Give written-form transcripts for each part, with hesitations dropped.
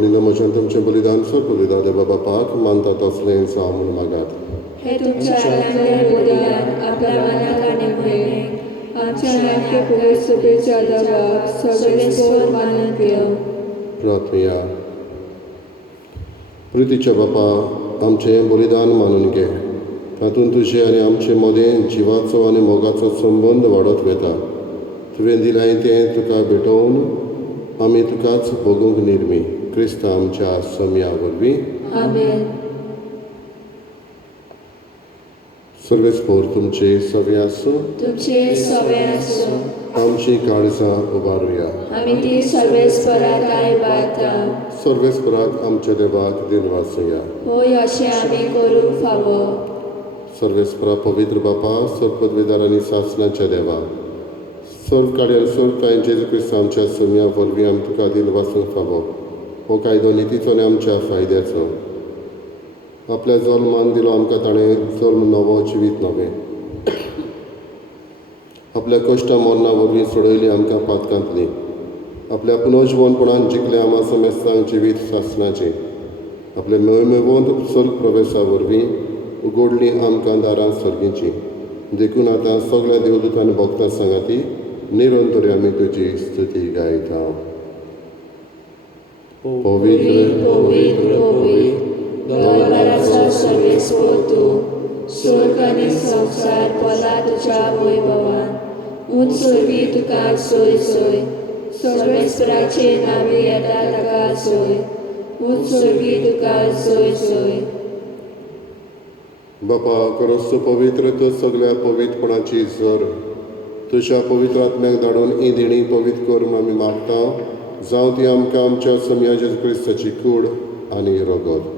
पडिल्लो म्हज्यान तुमचें बलिदान सोंपलें देवा बापाक मानता तसलें जावं म्हूण मागात. हे तुमच्या आराधनेचें बलिदान आपल्या मनात आनी भयणीक आमच्या नाटके पवित्र सभेच्या देवाक सगळे स्पोर मानून घेवं. प्रार्थया. प्रितीच्या बापा, आमचें बलिदान मानून घे. तातूंत तुजें आनी आमचे मदें जिवाचो आनी मोगाचो संबंद वाडत वता. तुवें दिलाय तें तुका भेटोवन आमी तुकाच भोगूंक निर्मी. क्रिस्त आमच्या सम्या वरवीं. आमेन. सर्वेस्पोर तुमचे सवे आसूं. तुमचे सवे आसूं. आमची काळजां उबारुया. आमी ती सर्वेस्पराक आयबाता. सर्वेस्पराक आमच्या देवाक दिनवासुया. होय अशें आमी करूंक फावो. सर्वेस्परा पवित्र बापा, सर्पदविदार आनी सासणाच्या देवा, सर्व काड्यार सर्व कांय जेजू क्रिस्त आमच्या सम्या वरवीं आमी तुका दिनवासूंक फावो. हो कायदो नितीचो आनी आमच्या फायद्याचो. आपल्या जल्मान दिलो आमकां ताणें जल्म नवो जिवीत नवें. आपल्या कश्टा मरणा वरवीं सोडयली आमकां पातकांतली. आपल्या पुनर्जीवनपणान जिखलें आमा समेस्तांक जिवीत सासणाचें. आपल्या मेळमेवंत स्वर्ग प्रवेशा वरवीं उगडली आमकां दारां सर्गीची. देखून आतां सगळ्या देवदूतां आनी भक्तां सांगाती निरंतरी आमी तुजी स्तुती गायता. पवित्र पवित्र पवित्र दरबाराचो सर्वेस्पोर तूं. स्वर्ग आनी संवसार भला तुज्या वैभवान. उंच सर्गी तुका सोय सोय. सर्वेस्पराचे नावे येता ताका सोय. उंच सर्गी तुका सोय सोय. बापा, खरोच पवित्र तो सगळ्या पवित्रपणाची झर तुज्या पवित्र आत्म्याक धाडून ही देणी पवित्र करून आमी मागता. जावं ती आमकां आमच्या सम्या जेजू क्रिस्ताची कूड आनी रगत.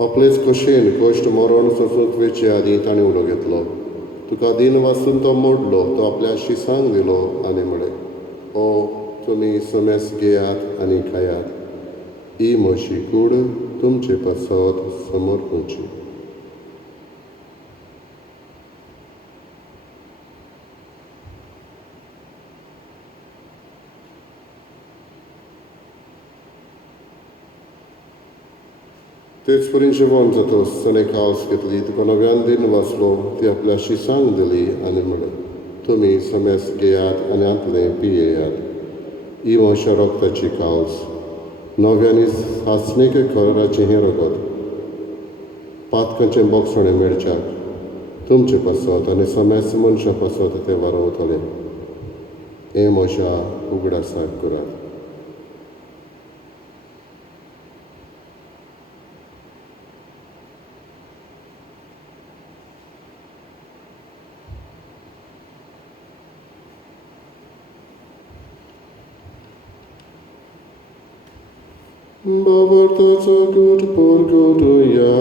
आपलेच कशेन कश्ट मरण सोंसून तुवेचे आदीं ताणें उलो घेतलो. तुका दिन वाचून तो मोडलो. तो आपल्या शिसांक दिलो आनी म्हळें, ओ तुमी समेस घेयात आनी खायात. ही म्हजी कूड तुमचे पासत समर्पूची. तेच परीन जेवण जातोच ताणें खास घेतली. तुका नव्यान दिन वाचलो. ती आपल्या शिसांक दिली आनी म्हळें, तुमी समेस घेयात आनी आतलें पियेयात. ही म्हज्या रगताची काळज, नव्यानी सासणेक खराचें हें रगत. पातकांचें बोगसणें मेळच्याक तुमचे पासत आनी समेस मनशा पासत तें वारवतलें. हें म्हज्या उगडासाक करात. Bavartaca gut purgutuja,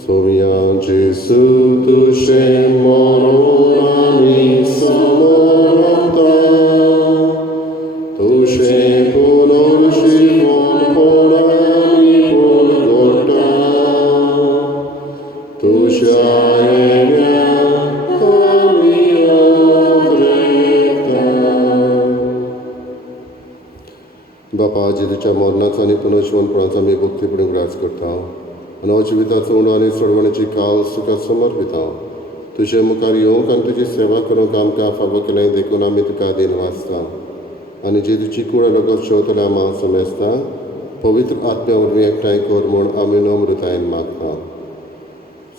Sovia Jesu duše moronami samorata, Duše punoživon ponami purgota, Duša emia amia vreta. बापा, जेजूच्या मरणाचो आनी पुनर्जीवनपणाचो आमी भक्तीपणीक राज करता आनी जिविताचो उणो आनी सोडवण्याची काल तुका समर्पिता. तुजे मुखार येवंक आनी तुजी सेवा करूंक आमकां फावो केलें देखून आमी तुका दिन वाचता आनी जेजूची कूड रगत शेवतले आमा समेस्ता पवित्र आत्म्या वरवीं एकठांय कर म्हूण आमी नम्रतायेन मागता.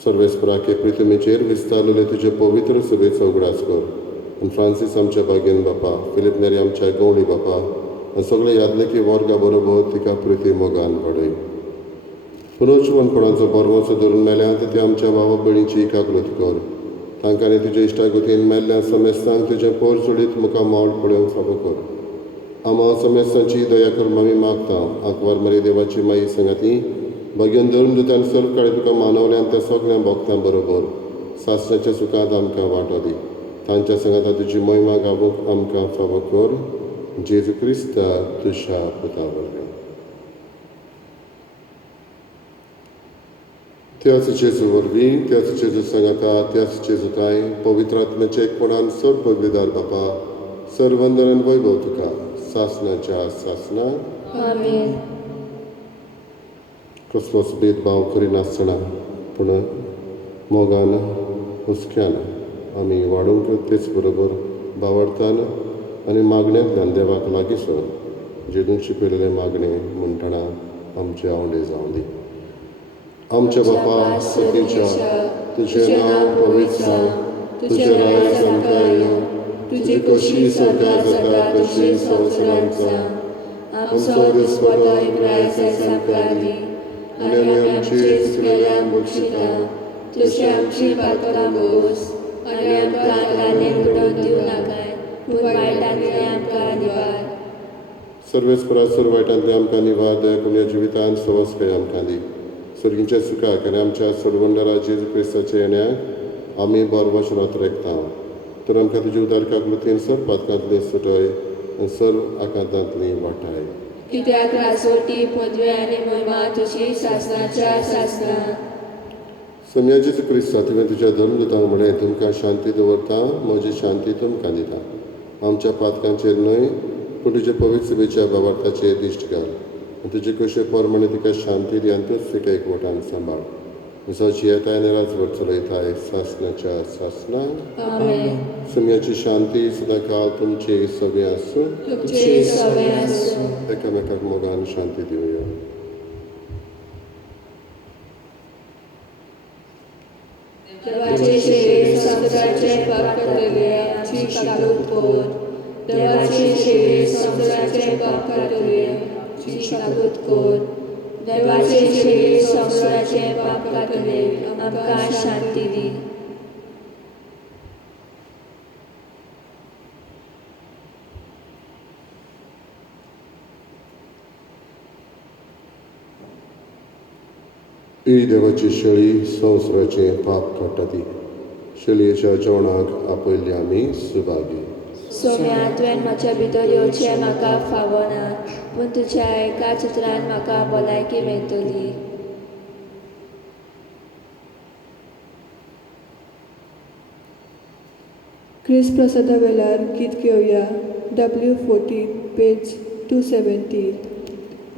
सर्वेस्पराके पृथ्वीचेर विस्तारलेले तुजे पवित्र सभेचो उगडास कर. आनी फ्रांसीस आमच्या बागेन बापा, फिलीप नेरी आमच्या गवळी बापा आनी सगळे यादलेकी वर्गा बरोबर तिका प्रिती मोगान पडय. पुनर्जीवनपणाचो बरवचो धरून मेल्यात ते आमच्या भावा भयणीची इकाग्रत कर. तांकां आनी तुज्या इश्टागतीन मेल्ल्या समेस्तांक तुजें पोर सोडीत मुखार मावळ पळोवंक फावो कर. आमा समेस्तांची दया कर आमी मागता. आंकवार मरे देवाची माई संगाती भगेन धरून दुतान सर्व काळी तुका मानवल्यान त्या सगळ्या भक्तां बरोबर सासण्याच्या सुखांत आमकां वांटो दी. तांच्या संगाता तुजी महिमा गावूंक आमकां फावो कर. जेजू क्रिस्ता तुज्या पुता वरवीं. त्याच जेजू वरवीं त्याच जेजू सांगाता त्याच जेजू ताई पवित्र आत्म्याच्या एकपणान सर पदवीदार बापा सर्वंदन वैभव तुका सासनाच्या सासना आमेन. कसलोच भेदभाव करिनासतना पूण मोगान हुस्क्यान आमी वाडूंक तेच बरोबर बावडतान आनी मागण्यांतल्यान देवाक लागीं सर जेजून शिकयलेले मागणे म्हणटना आमचे आवडे जावं दी. आमच्या बापा सतीच्या तुझें नांव पवित्र जावं, तुजें राज आमकां येवं, तुजी कशी स्वर्गांत जाता तशी संवसारांत जावं. आमचो दिसपतो आयज आमकां दी आनी आमी आमची चुकलेल्यांक बक्षिता तशी आमची पातकां बोस आनी आमकां लायनीन पडोवंक दिवं नाकाय पूण वायटांतल्यान आमकां निवार. सर्वेस्परा सर्व वायटांतल्यान आमकां निवार दया करून जिवितांत सवस्काय आमकां दी. सर्गींच्या सुखाक आनी आमच्या सोडवंडरा जेजू क्रिस्ताच्या येण्याक आमी बरवश रात रेखता. तर आमकां तुज्या उदारकाक लुतीन सर पातकांतली सुटय आनी सर आकांतांतली वाटाय. कित्याक राजवटी पदवी आनी महिमा तुजी सासनाच्या सासना. सम्या जेजू क्रिस्ता तुवें तुज्या धर्मदुतांक म्हळें तुमकां शांती दवरता म्हजी शांती तुमकां दिता. आमच्या पातकांचेर न्हय पूण तुजे पवित्र सभेच्या भावार्थाचेर दिश्ट घाल आनी तुजे कशे परमणे तिका शांती दी आनी तूच तिका एकवटान सांबाळ. म्हजोची येताय आनी राजवट चलयताय सासनाच्या सासना. आमेन. सम्याची शांती सदां काळ तुमची सभे आसूं. तुमचे सवय आसूं. एकामेकाक मोगान शांती दिवया. देवाचे सेवे संवसाराचे पाप करतले आमची काकूट कोर. देवाचे सेवे संवसाराचे पाप करतले आमची काकूट कोर. देवाचे सेवे संवसाराचे पाप करतले आमकां शांती दी. ही देवाची शेळी संवसाराचे पाप काडटा ती. शेळयेच्या जेवणाक आपयल्ली आमी सुभागी. सोम्या तुवें म्हज्या भितर येवचें म्हाका फावना पूण तुज्या एकाच उतरान म्हाका भलायकी मेळटली. क्रिस्त प्रसादा वेल्यार गीत घेवया. W14 page 270.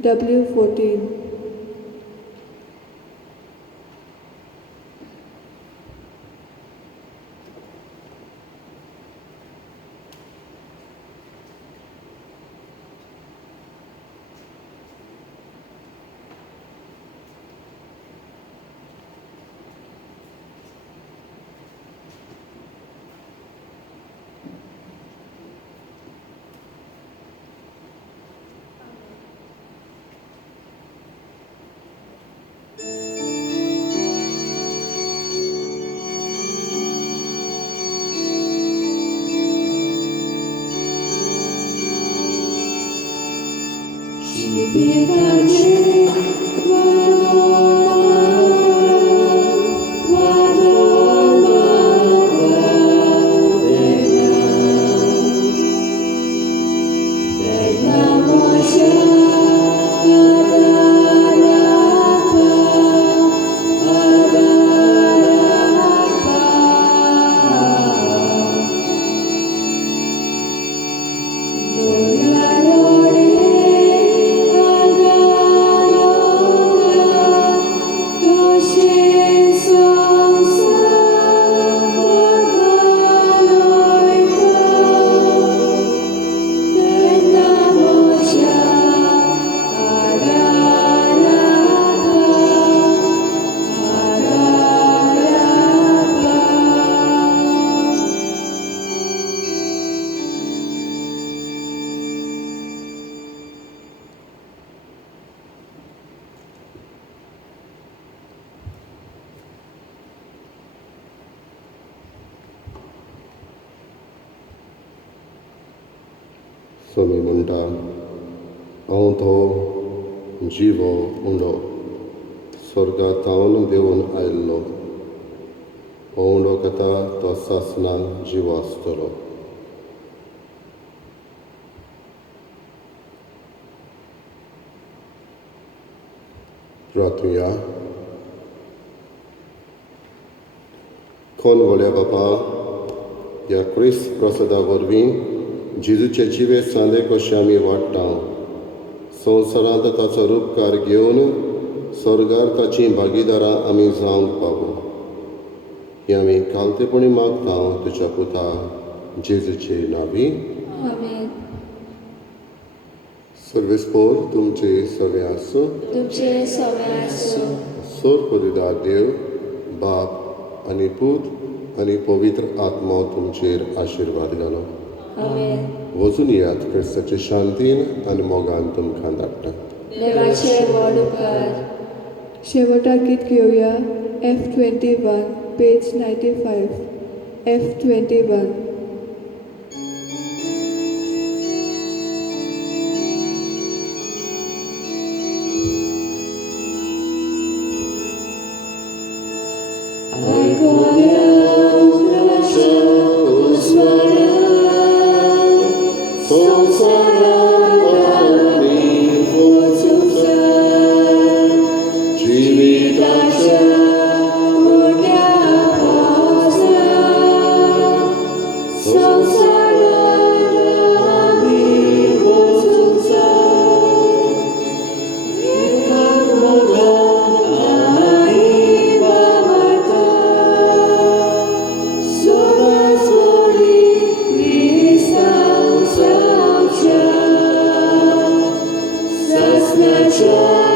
W14. स्वामी म्हणटा हांव तो जिवो उंडो स्वर्गांतावन देंवन आयिल्लो. हो उंडो खाता तो सासणाक जिवो आसतलो. प्रार्थुया. खोनवल्या बापा ह्या क्रिस्त प्रसादा वरवीं जेजूचे जिवे सांदे कशें आमी वाडटा संवसारांत ताचो रूपकार घेवन स्वर्गार ताची भागीदारां आमी जावंक पावूं ही आमी कालतेपणी मागता तुज्या पुता जेजूचे नांवी आमेन. सर्वेस्पोर तुमचे सगळे आसूं तुमचे सवय आसूं. सोर पदवीदार देव बाप आनी पूत आनी पवित्र आत्मा तुमचेर आशिर्वाद घालो. आमेन. वचून येयात क्रिस्ताचे शांतीन आनी मोगान तुमकां धाडटा. देवाचे व्हड उपकार. शेवटा गीत घेवया F21 पेज 95 F21. Sasnacia